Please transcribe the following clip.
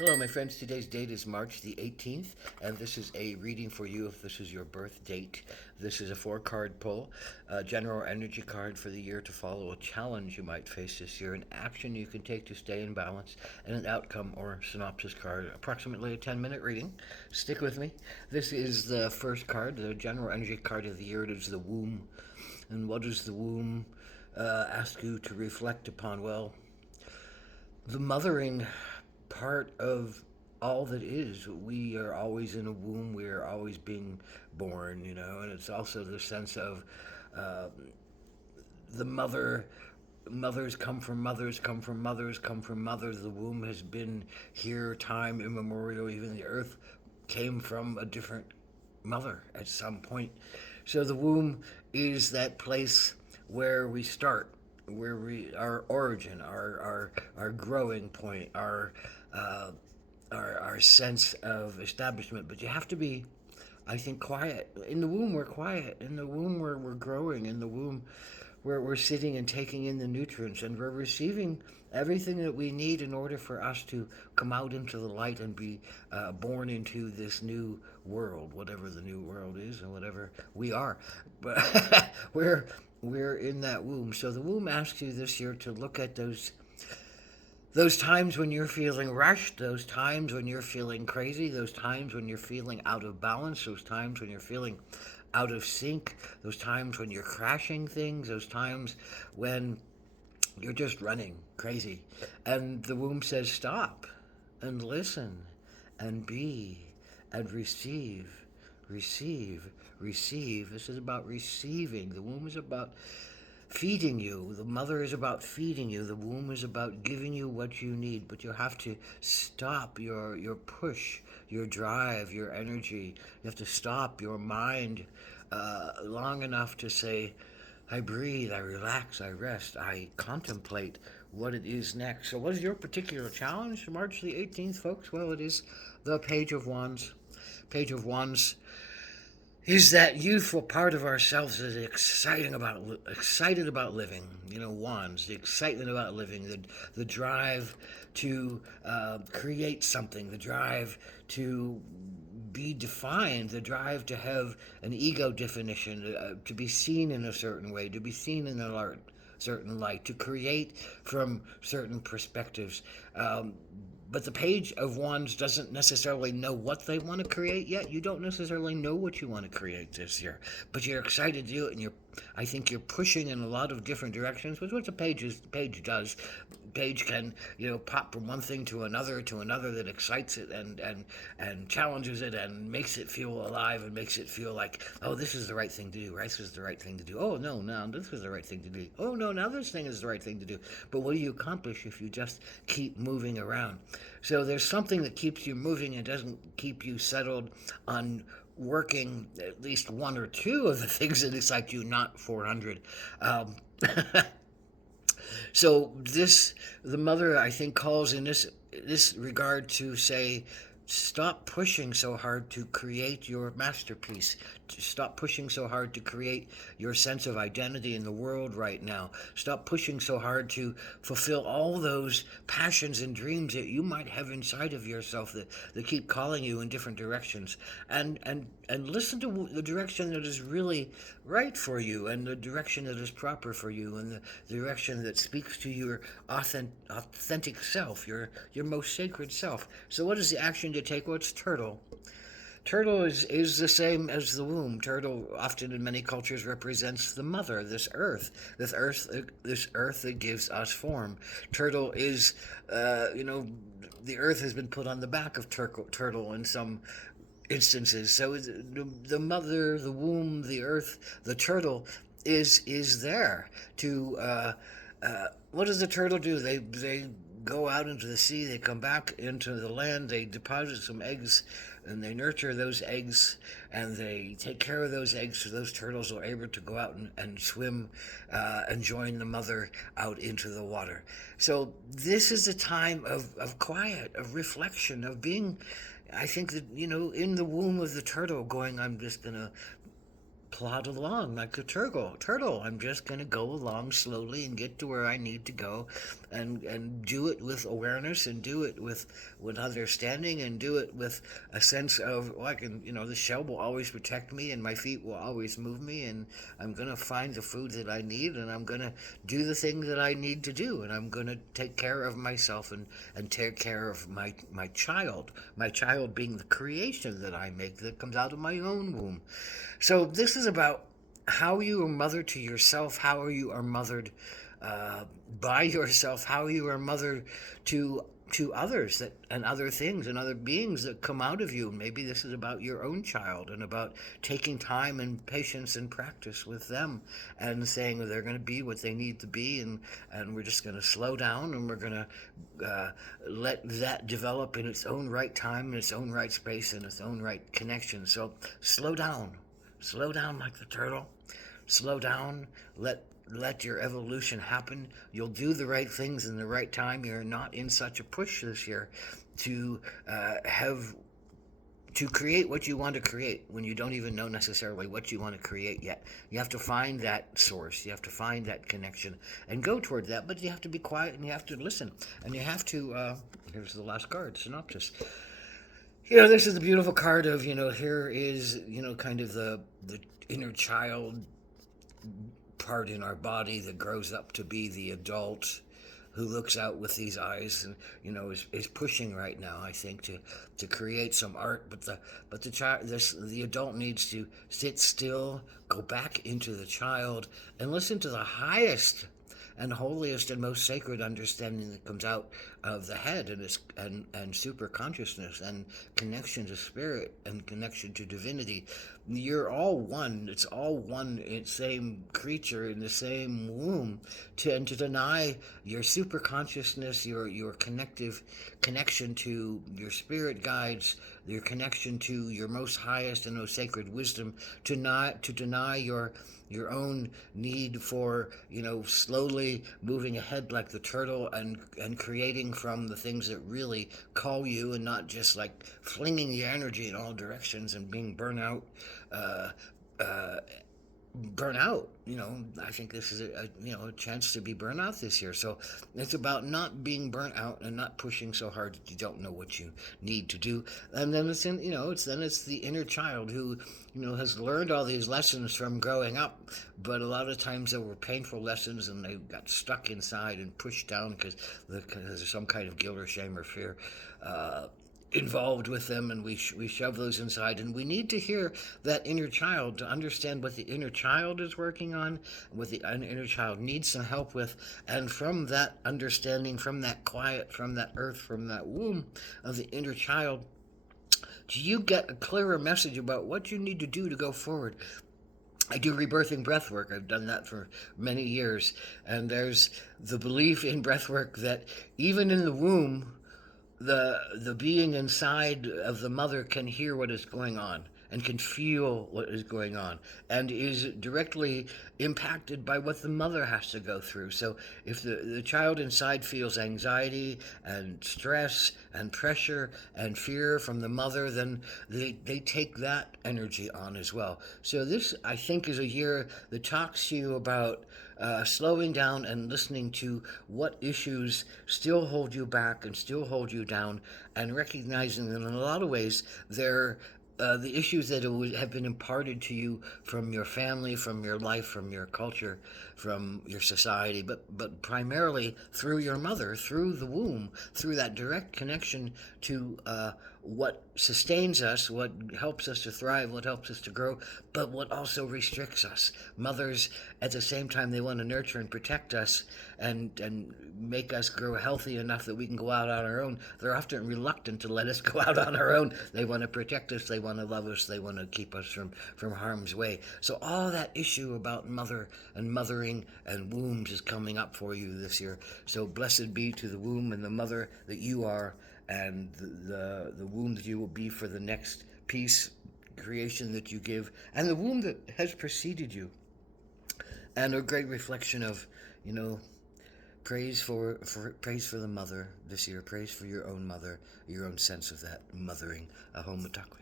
Hello, my friends. Today's date is March the 18th, and this is a reading for you if this is your birth date. This is a four-card pull, a general energy card for the year to follow, a challenge you might face this year, an action you can take to stay in balance, and an outcome or synopsis card, approximately a 10-minute reading. Stick with me. This is the first card, the general energy card of the year. It is the womb. And what does the womb ask you to reflect upon? Well, the mothering part of all that is. We are always in a womb. We are always being born, and it's also the sense of uh, the mother. Mothers come from mothers, come from mothers, come from mothers. The womb has been here time immemorial. Even the earth came from a different mother at some point. So the womb is that place where we start, where our origin, our growing point, uh, our sense of establishment. But you have to be, I think, quiet. In the womb, we're quiet. In the womb, we're growing. In the womb, we're sitting and taking in the nutrients, and we're receiving everything that we need in order for us to come out into the light and be born into this new world, whatever the new world is, and whatever we are. But we're in that womb. So the womb asks you this year to look at those times when you're feeling rushed, those times when you're feeling crazy, those times when you're feeling out of balance, those times when you're feeling out of sync, those times when you're crashing things, those times when you're just running crazy. And the womb says, stop and listen and be and receive, receive, receive. This is about receiving. The womb is about feeding you. The mother is about feeding you. The womb is about giving you what you need. But you have to stop your push, your drive, your energy. You have to stop your mind long enough to say, I breathe, I relax, I rest, I contemplate what it is next. So, what is your particular challenge, March the 18th, folks? Well, it is the Page of Wands. Page of Wands is that youthful part of ourselves that is excited about living. Wands, the excitement about living, the drive to create something, the drive to be defined, the drive to have an ego definition, to be seen in a certain way, to be seen in a certain light, to create from certain perspectives. But the Page of Wands doesn't necessarily know what they want to create yet. You don't necessarily know what you want to create this year, but you're excited to do it, and I think you're pushing in a lot of different directions, which what the page does. Page can pop from one thing to another that excites it and challenges it and makes it feel alive and makes it feel like, oh, this is the right thing to do. This is the right thing to do. Oh no, now this is the right thing to do. Oh no, now this thing is the right thing to do. But what do you accomplish if you just keep moving around? So there's something that keeps you moving and doesn't keep you settled on working at least one or two of the things that excite you, not 400. Um, So the mother, I think, calls in this regard to say, stop pushing so hard to create your masterpiece. Stop pushing so hard to create your sense of identity in the world right now. Stop pushing so hard to fulfill all those passions and dreams that you might have inside of yourself that keep calling you in different directions. And listen to the direction that is really right for you, and the direction that is proper for you, and the direction that speaks to your authentic self, your most sacred self. So what is the action to take? Well, it's turtle. Turtle is the same as the womb. Turtle often in many cultures represents the mother, this earth that gives us form. Turtle is, the earth has been put on the back of turtle in some instances. So the mother, the womb, the earth, the turtle is there to. What does the turtle do? They go out into the sea. They come back into the land. They deposit some eggs, and they nurture those eggs, and they take care of those eggs so those turtles are able to go out and swim and join the mother out into the water. So this is a time of quiet, of reflection, of being, I think that, in the womb of the turtle going, I'm just going to plod along like a turtle. I'm just going to go along slowly and get to where I need to go, and do it with awareness, and do it with understanding, and do it with a sense of, well, I can, the shell will always protect me, and my feet will always move me, and I'm going to find the food that I need, and I'm going to do the things that I need to do, and I'm going to take care of myself, and take care of my child being the creation that I make, that comes out of my own womb. So this is about how you are mothered to yourself, how you are mothered uh, by yourself, how you are mothered to others, that and other things and other beings that come out of you. Maybe this is about your own child, and about taking time and patience and practice with them, and saying they're going to be what they need to be, and we're just going to slow down, and we're going to let that develop in its own right time, in its own right space, in its own right connection. So slow down. Slow down like the turtle. Slow down. Let your evolution happen. You'll do the right things in the right time. You're not in such a push this year to have to create what you want to create when you don't even know necessarily what you want to create yet. You have to find that source. You have to find that connection and go toward that. But you have to be quiet, and you have to listen, and you have to. Here's the last card, synopsis. This is the beautiful card of, here is, kind of the inner child part in our body that grows up to be the adult who looks out with these eyes, and is pushing right now, I think, to create some art. But the child, the adult needs to sit still, go back into the child, and listen to the highest and holiest and most sacred understanding that comes out of the head, and super consciousness, and connection to spirit, and connection to divinity. You're all one. It's all one. It's same creature in the same womb. And to deny your super consciousness, your connective connection to your spirit guides, your connection to your most highest and most sacred wisdom, to deny your own need for, slowly moving ahead like the turtle, and creating from the things that really call you, and not just like flinging the energy in all directions and being uh, uh, burn out. I think this is a chance to be burnt out this year. So it's about not being burnt out, and not pushing so hard that you don't know what you need to do. And then it's the inner child who has learned all these lessons from growing up, but a lot of times they were painful lessons, and they got stuck inside and pushed down because there's some kind of guilt or shame or fear involved with them, and we shove those inside, and we need to hear that inner child to understand what the inner child is working on, what the inner child needs some help with. And from that understanding, from that quiet, from that earth, from that womb of the inner child, do you get a clearer message about what you need to do to go forward. I do rebirthing breath work. I've done that for many years. And there's the belief in breath work that even in the womb, the being inside of the mother can hear what is going on, and can feel what is going on, and is directly impacted by what the mother has to go through. So if the child inside feels anxiety and stress and pressure and fear from the mother, then they take that energy on as well. So this, I think, is a year that talks to you about slowing down and listening to what issues still hold you back and still hold you down, and recognizing that in a lot of ways they're the issues that have been imparted to you from your family, from your life, from your culture, from your society, but primarily through your mother, through the womb, through that direct connection to what sustains us, what helps us to thrive, what helps us to grow, but what also restricts us. Mothers, at the same time, they want to nurture and protect us, and make us grow healthy enough that we can go out on our own. They're often reluctant to let us go out on our own. They want to protect us, they want to love us, they want to keep us from harm's way. So all that issue about mother and mothering and wombs is coming up for you this year. So blessed be to the womb and the mother that you are, and the womb that you will be for the next piece creation that you give, and the womb that has preceded you. And a great reflection of, praise for the mother this year. Praise for your own mother, your own sense of that mothering. Ahom Mitakuye.